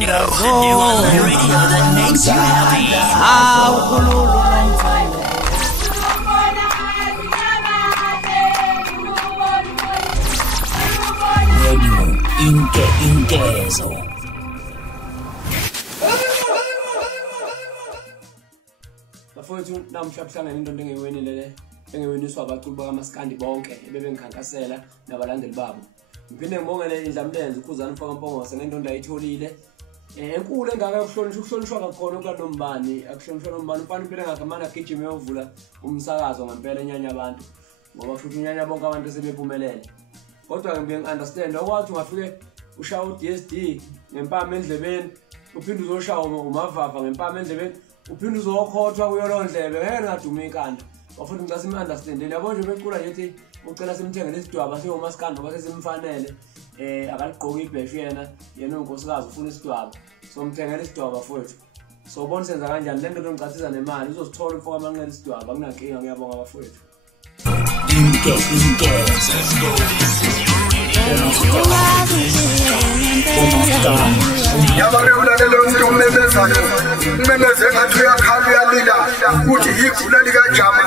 radio that makes you happy. Inkezo. Bafowethu namhlanje into engiwenile engiweniswa abaculi bakaMaskandi bonke ebebengikhankasela nabalandeli babo. Ngiphinde ngibongele indlamlenze ukhuzana mfaka mpongose ngento ndayitholile. Enkulu engaka ukuhlonishwa kakhona ukaNombani, akuhlonishwa Nombani ufana impela ngakamana gijima yovula umsakazo ngempela enyanya abantu. Ngoba futhi unyanya bonke abantu sebephumelele. Kodwa ngibe ngiunderstand okwathi ungafike ushaya uDSD ngempama endlebeni uphinde uzoshawa umavava ngempama endlebeni uphinde uzokhothwa kuyo lo ndlebe ngeke ngaduma inkanda bafuthi ngicela simunderstand yabo nje becula nje ucela simthengele isidwaba siyoMaskandi ngoba sesimfanele akaligqoki ibheshu yena unkosikazi ufuna isidwaba so mthengele isidwaba futhi so bona senza kanjani lento ngicathiza nemali uzosithola mfoka amanqele isidwaba kunankinga ngiyabonga abafowethu Yabarula lelo umemezana umemeze ngathi uyakhala uyalila uthi igula lika Jama